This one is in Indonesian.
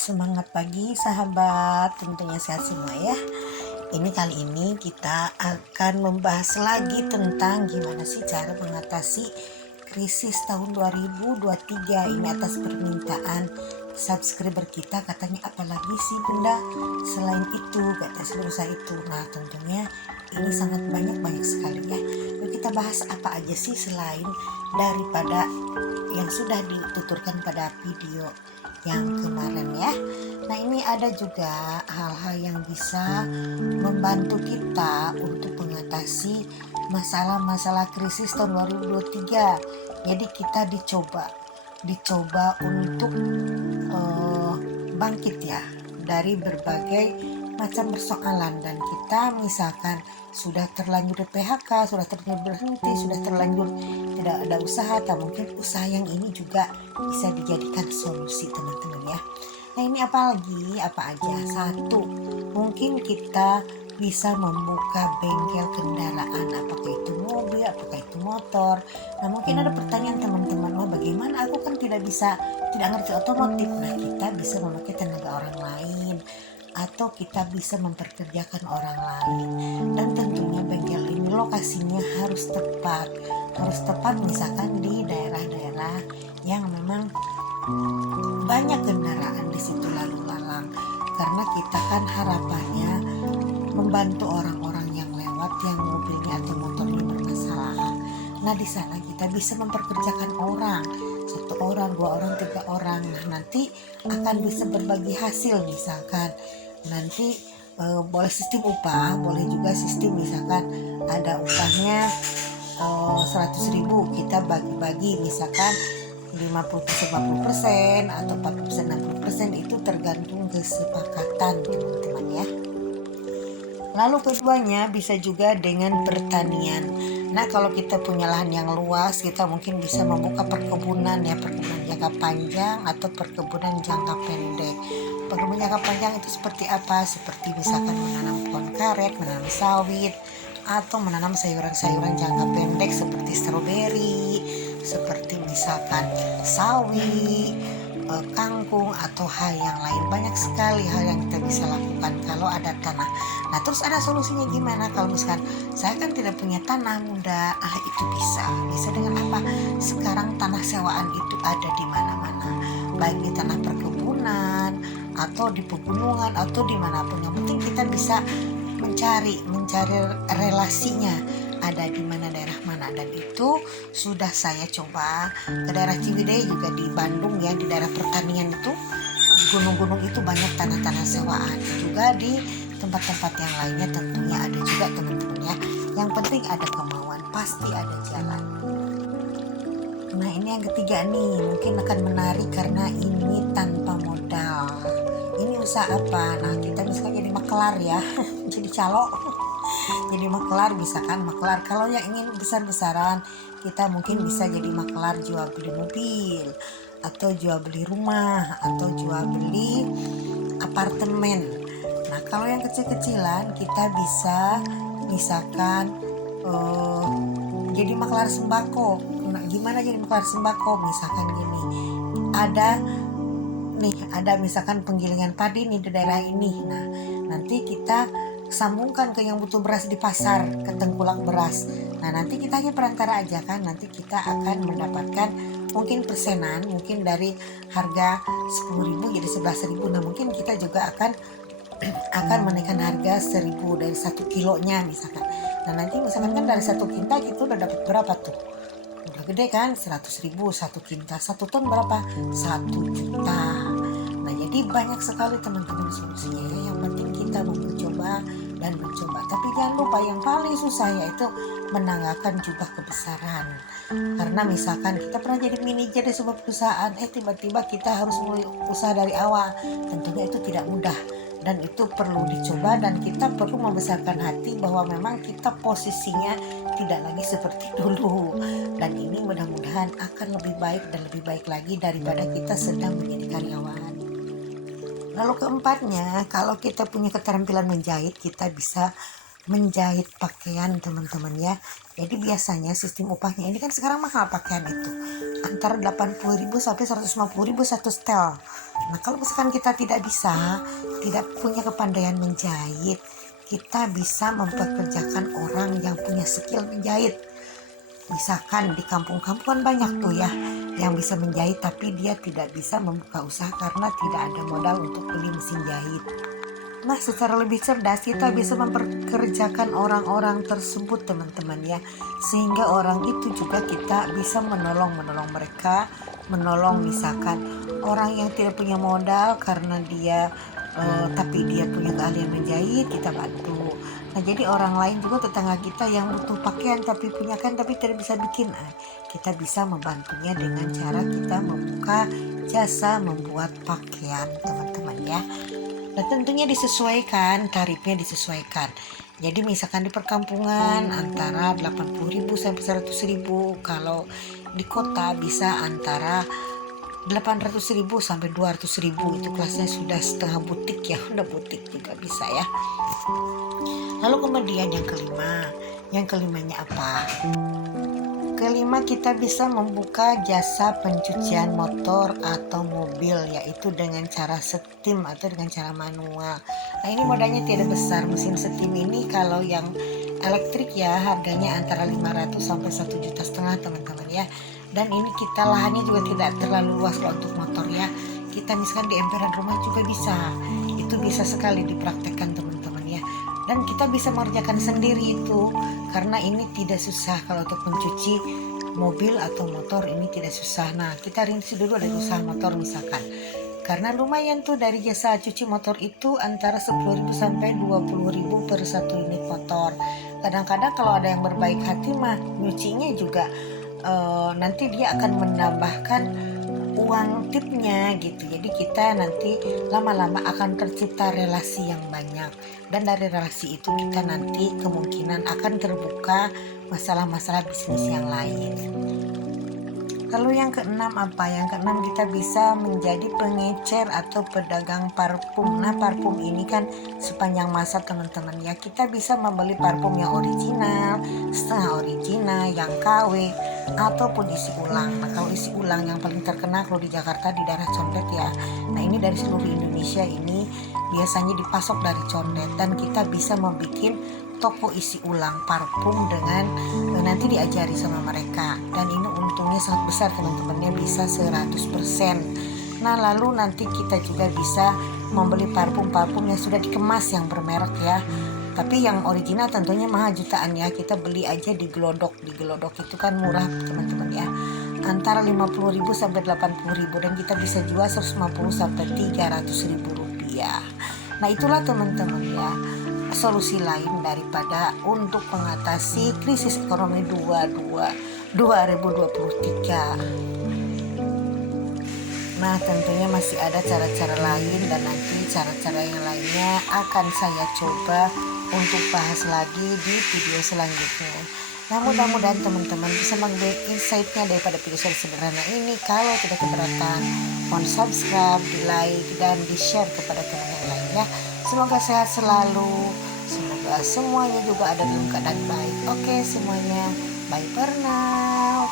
Semangat pagi sahabat, tentunya sehat semua ya. Kali ini kita akan membahas lagi tentang gimana sih cara mengatasi krisis tahun 2023 ini atas permintaan subscriber kita. Katanya apalagi sih bunda selain itu, kata seluruh saya itu. Nah tentunya ini sangat banyak sekali ya. Yuk kita bahas apa aja sih selain daripada yang sudah dituturkan pada video yang kemarin ya. Nah ini ada juga hal-hal yang bisa membantu kita untuk mengatasi masalah-masalah krisis tahun 2023. Jadi kita dicoba untuk bangkit ya dari berbagai macam persoalan. Dan kita misalkan sudah terlanjur PHK, sudah terlanjur berhenti, sudah terlanjur tidak ada usaha, atau mungkin usaha yang ini juga bisa dijadikan solusi teman-teman ya. Nah ini apa aja? Satu, mungkin kita bisa membuka bengkel kendaraan, apakah itu mobil, apakah itu motor. Nah mungkin ada pertanyaan teman-teman, bagaimana aku kan tidak ngerti otomotif. Nah kita bisa memakai tenaga orang lain, atau kita bisa memperkerjakan orang lain. Dan tentunya bengkel ini lokasinya harus tepat misalkan di daerah-daerah yang memang banyak kendaraan di situ lalu lalang, karena kita kan harapannya membantu orang-orang yang lewat yang mobilnya atau motornya bermasalah. Nah di sana kita bisa memperkerjakan orang, 1 orang, 2 orang, 3 orang. Nah nanti akan bisa berbagi hasil, misalkan nanti boleh sistem upah, boleh juga sistem misalkan ada upahnya 100.000, kita bagi-bagi misalkan 50% atau 40% 60%, itu tergantung kesepakatan teman-teman ya. Lalu keduanya bisa juga dengan pertanian. Nah kalau kita punya lahan yang luas, kita mungkin bisa membuka perkebunan ya, perkebunan jangka panjang atau perkebunan jangka pendek. Perkebunan jangka panjang itu seperti apa? Seperti misalkan menanam pohon karet, menanam sawit, atau menanam sayuran-sayuran jangka pendek seperti stroberi, seperti misalkan sawi, kangkung, atau hal yang lain. Banyak sekali hal yang kita bisa lakukan kalau ada tanah. Nah terus ada solusinya gimana? Kalau misalkan saya kan tidak punya tanah bunda, itu bisa dengan apa? Sekarang tanah sewaan itu ada di mana-mana, baik di tanah perkebunan atau di pegunungan atau dimanapun. Yang penting kita bisa mencari relasinya ada di mana, daerah mana. Dan itu sudah saya coba ke daerah Ciwidey, juga di Bandung ya, di daerah pertanian itu, di gunung-gunung itu banyak tanah-tanah sewaan. Juga di tempat-tempat yang lainnya tentunya ada juga teman-teman ya. Yang penting ada kemauan, pasti ada jalan. Nah ini yang ketiga nih, mungkin akan menarik karena ini tanpa modal. Ini usaha apa? Nah kita misalkan jadi makelar ya jadi calo jadi makelar, misalkan makelar. Kalau yang ingin besar-besaran, kita mungkin bisa jadi makelar jual beli mobil, atau jual beli rumah, atau jual beli apartemen. Nah kalau yang kecil-kecilan, kita bisa misalkan jadi makelar sembako. Nah, gimana jadi makelar sembako? Misalkan gini, ada misalkan penggilingan padi nih di daerah ini. Nah nanti kita sambungkan ke yang butuh beras di pasar, ke tengkulak beras. Nah nanti kita hanya perantara aja kan, nanti kita akan mendapatkan mungkin persenan, mungkin dari harga 10.000 jadi 11.000. Nah mungkin kita juga akan menaikkan harga 1.000 dari 1 kilonya misalkan. Nah nanti misalkan kan dari 1 kintal kita udah dapat berapa tuh? Udah gede kan, 100.000 1 kintal, 1 ton berapa? 1 juta. Nah jadi banyak sekali teman-teman solusinya ya. Yang penting kita mau mencoba. Tapi jangan lupa yang paling susah yaitu menanggalkan jubah kebesaran. Karena misalkan kita pernah jadi manajer di sebuah perusahaan, tiba-tiba kita harus mulai usaha dari awal. Tentunya itu tidak mudah, dan itu perlu dicoba, dan kita perlu membesarkan hati bahwa memang kita posisinya tidak lagi seperti dulu. Dan ini mudah-mudahan akan lebih baik dan lebih baik lagi daripada kita sedang menjadi karyawan. Lalu keempatnya, kalau kita punya keterampilan menjahit, kita bisa menjahit pakaian teman-teman ya. Jadi biasanya sistem upahnya ini kan sekarang mahal pakaian itu, antara 80.000 sampai 150.000 satu setel. Nah kalau misalkan kita tidak punya kepandaian menjahit, kita bisa mempekerjakan orang yang punya skill menjahit. Misalkan di kampung-kampung kan banyak tuh ya yang bisa menjahit, tapi dia tidak bisa membuka usaha karena tidak ada modal untuk beli mesin jahit. Nah secara lebih cerdas kita bisa memperkerjakan orang-orang tersebut teman-teman ya, sehingga orang itu juga kita bisa menolong mereka, menolong misalkan orang yang tidak punya modal karena dia tapi dia punya keahlian menjahit, kita bantu. Nah jadi orang lain juga, tetangga kita yang butuh pakaian tapi punya kan tapi tidak bisa bikin, kita bisa membantunya dengan cara kita membuka jasa membuat pakaian teman-teman ya. Nah tentunya disesuaikan, tarifnya disesuaikan. Jadi misalkan di perkampungan antara 80.000 sampai 100.000, kalau di kota bisa antara 800.000 sampai 200.000, itu kelasnya sudah setengah butik ya, udah butik juga bisa ya. Lalu kemudian yang kelimanya apa? Kelima, kita bisa membuka jasa pencucian motor atau mobil, yaitu dengan cara setim atau dengan cara manual. Nah ini modalnya tidak besar. Mesin setim ini kalau yang elektrik ya harganya antara 500 sampai 1,5 juta teman-teman ya. Dan ini kita lahannya juga tidak terlalu luas kalau untuk motor ya. Kita misalkan di emperan rumah juga bisa. Itu bisa sekali dipraktekkan teman-teman ya. Dan kita bisa mengerjakan sendiri itu, karena ini tidak susah. Kalau untuk mencuci mobil atau motor ini tidak susah. Nah kita rinci dulu dari usaha motor misalkan, karena lumayan tuh dari jasa cuci motor itu antara 10.000 sampai 20.000 per satu unit motor. Kadang-kadang kalau ada yang berbaik hati mah nyucinya juga nanti dia akan menambahkan uang tipnya gitu. Jadi kita nanti lama-lama akan tercipta relasi yang banyak, dan dari relasi itu kita nanti kemungkinan akan terbuka masalah-masalah bisnis yang lain. Lalu yang keenam apa? Yang keenam, kita bisa menjadi pengecer atau pedagang parfum. Nah parfum ini kan sepanjang masa teman-teman ya, kita bisa membeli parfum yang original, setengah original, yang KW ataupun isi ulang. Nah kalau isi ulang yang paling terkenal kalau di Jakarta di daerah Condet ya. Nah ini dari seluruh Indonesia ini biasanya dipasok dari Condet, dan kita bisa membuat toko isi ulang parfum dengan nanti diajari sama mereka, dan ini untungnya sangat besar teman-temannya, bisa 100%. Nah lalu nanti kita juga bisa membeli parfum yang sudah dikemas yang bermerek ya, tapi yang original tentunya mahal jutaan ya. Kita beli aja di Glodok itu kan murah teman-teman ya, antara 50.000 sampai 80.000, dan kita bisa jual 150 sampai 300.000 rupiah. Nah itulah teman-teman ya solusi lain daripada untuk mengatasi krisis ekonomi 2023. Nah tentunya masih ada cara-cara lain, dan nanti cara-cara yang lainnya akan saya coba untuk bahas lagi di video selanjutnya. Nah mudah-mudahan teman-teman bisa mengambil insight-nya daripada video saya sederhana ini. Kalau tidak keberatan, mohon subscribe, di like, dan di share kepada teman yang lain ya. Semoga sehat selalu, semoga semuanya juga ada dalam keadaan baik. Oke semuanya, bye for now.